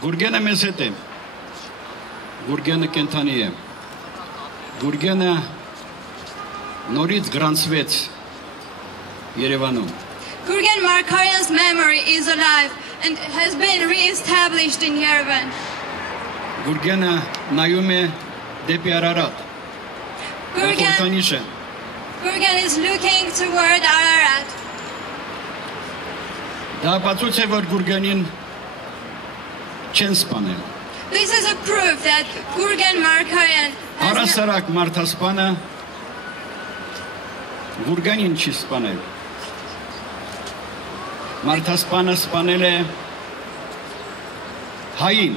Գուրգենը մեզ հետ է, Գուրգենը կենթանի է, Գուրգենը նորից գրանցվեց Երևանում։ Gurgen Markaryan's memory is alive and has been re-established in Yerevan. Գուրգենը նայում է դեպի Արարատ, Gurgen is looking toward Ararat. Դա ապացույց է, որ Գուրգենին չեն սպանել։ This is a proof that Gurgen Markaryan has Առասարակ մարդասպանը Գուրգենին չի սպանել։ Մարդասպանը սպանել է հային։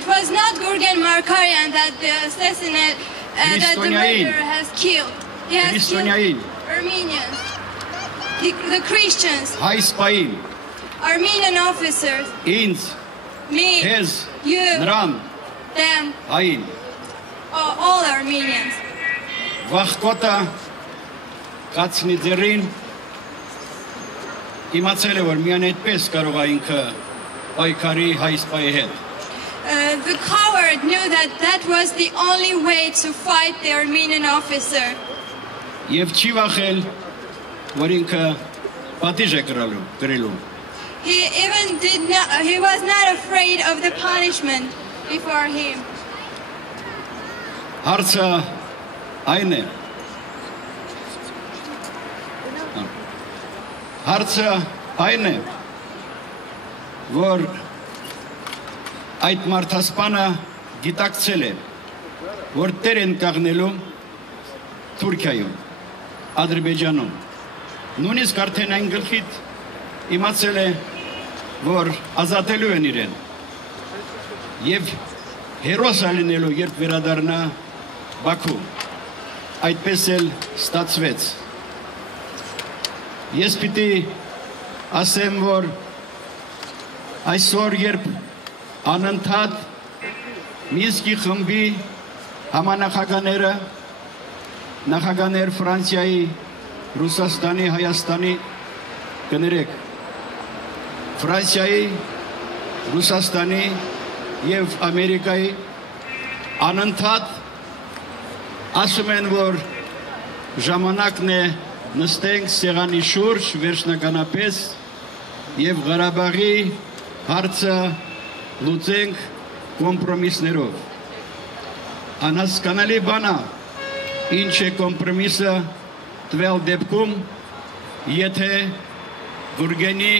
It was not Gurgen Markaryan that the assassinate that the murderer has killed. He has killed Armenians, the Christians, հայ սպային, Armenian officers, ինձ, me, քեզ, you, նրան, them, հային։ all Armenians. Վախկոտը կացնի ձեռին իմացել է, որ միայն այդպես կարող է ինքը պայքարի հայ սպայի հետ։ The coward knew that that was the only way to fight the Armenian officer. Եվ չի վախել, որ ինքը պատիժ է կրելու։ He was not afraid of the punishment before him. Հարցը այն է։ Հարցը այն է, որ այդ մարդասպանը գիտակցել է, որ տեր են կաղնելու Թուրքիայում, Ադրբեջանում։ Նույնիսկ արդեն այն գլխից իմացել է, որ ազատելու են իրեն։ Եվ հերոս լինելու, երբ վերադառնա Բաքու, այդպես էլ ստացվեց։ Ես պիտի ասեմ, որ այսօր, երբ անընդհատ Մինսկի խմբի համանախագաները, նախագաներ Ֆրանսիայի, Ռուսաստանի, Հայաստանի, կներեք, Ֆրանսիայի, Ռուսաստանի և Ամերիկայի անընդհատ ասում են, որ ժամանակն է նստենք սեղանի շուրջ վերջնականապես և Ղարաբաղի հարցը լուծենք կոմպրոմիսներով։ Անհասկանալի բան է, ինչ է կոմպրոմիսը տվյալ դեպքում, եթե Գուրգենի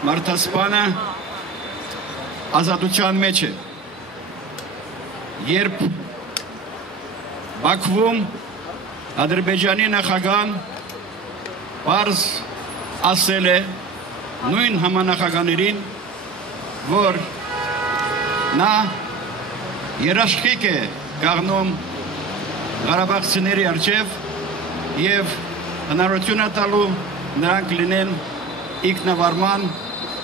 մարդասպանը ազատության մեջ է։ Երբ Բաքվում Ադրբեջանի նախագահան պարզ ասել է նույն համանախագաներին, որ նա երաշխիք է կաղնում Ղարաբաղցիների առջև և հնարություն է տալու նրանք լինեն ինքնավարման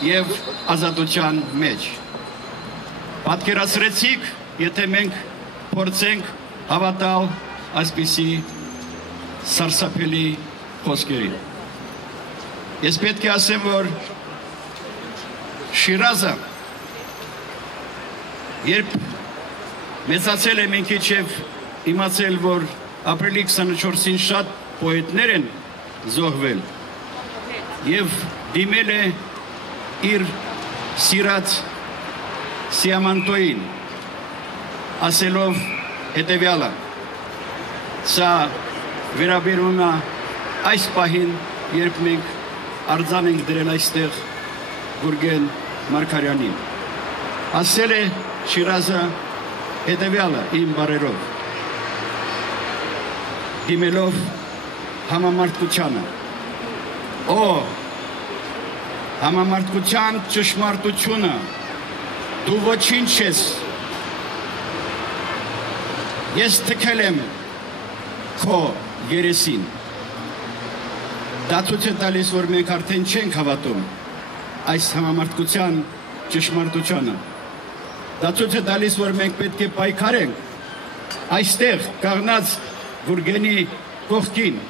և ազատության մեջ։ Պատկերացրեցիք, եթե մենք փորձենք հավատալ այսպիսի սարսափելի խոսքերին։ Ես պետք է ասեմ, որ Շիրազը, երբ մեծացել եմ ինքիչ և իմացել, որ ապրիլի 24-ին շատ պոետներ են զոհվել և դիմել է իր սիրած Սիամանտոյին, ասելով հետևյալը, սա վերաբերում է այս պահին, երբ մենք արձան ենք դրել այստեղ Գուրգեն Մարկարյանին։ Ասել է Շիրազը հետևյալը իմ բառերով, դիմելով համամարտկությանը։ Օ, համամարտկության ճշմարտությունը, դու ոչինչ ես, ես թքել եմ քո երեսին։ Դա ցույց է տալիս, որ մենք արդեն չենք հավատում այս համամարտկության ճշմարտությանը։ Դա ցույց է տալիս, որ մենք պետք է պայքարենք այստեղ կաղնած Գուրգենի կողքին։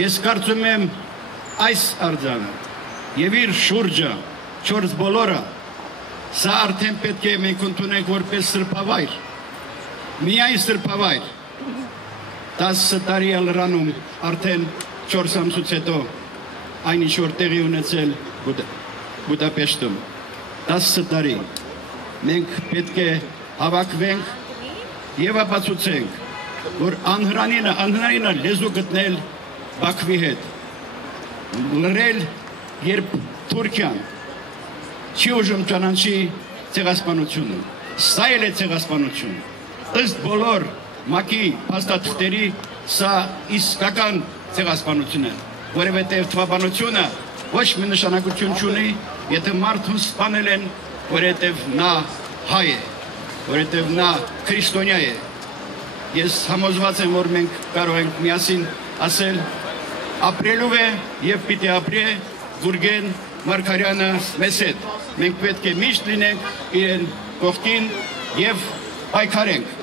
Ես կարծում եմ այս արձանը և իր շուրջը չորս բոլորը Սա արդեն պետք է մենք ընդունենք որպես սրբավայր, միայն սրբավայր։ 10 տարի լրանում արդեն 4 ամսուց հետո այն ինչ որ տեղի ունեցել Բուդապեշտում 10 տարի մենք պետք է հավաքվենք եւ ապացուցենք, որ անհնարին է լեզու գտնել Բաքվի հետ, լրել, երբ Թուրքիան չի ուժում ճանաչի ցեղասպանությունը, սա էլ է ցեղասպանություն, ըստ բոլոր ՄԱԿ-ի փաստաթղթերի սա իսկական ցեղասպանություն է, որովհետև թվաբանությունը ոչ մի նշանակություն չունի, եթե մարդուն սպանել են, որովհետև նա հայ է, որովհետև նա քրիստոնյա է։ Ես համոզված եմ, որ մենք կարող ենք միասին ասել ապրելու է եւ պիտի ապրի Գուրգեն Մարգարյանը մեզ հետ։ Մենք պետք է միշտ լինենք իրեն կողքին եւ պայքարենք։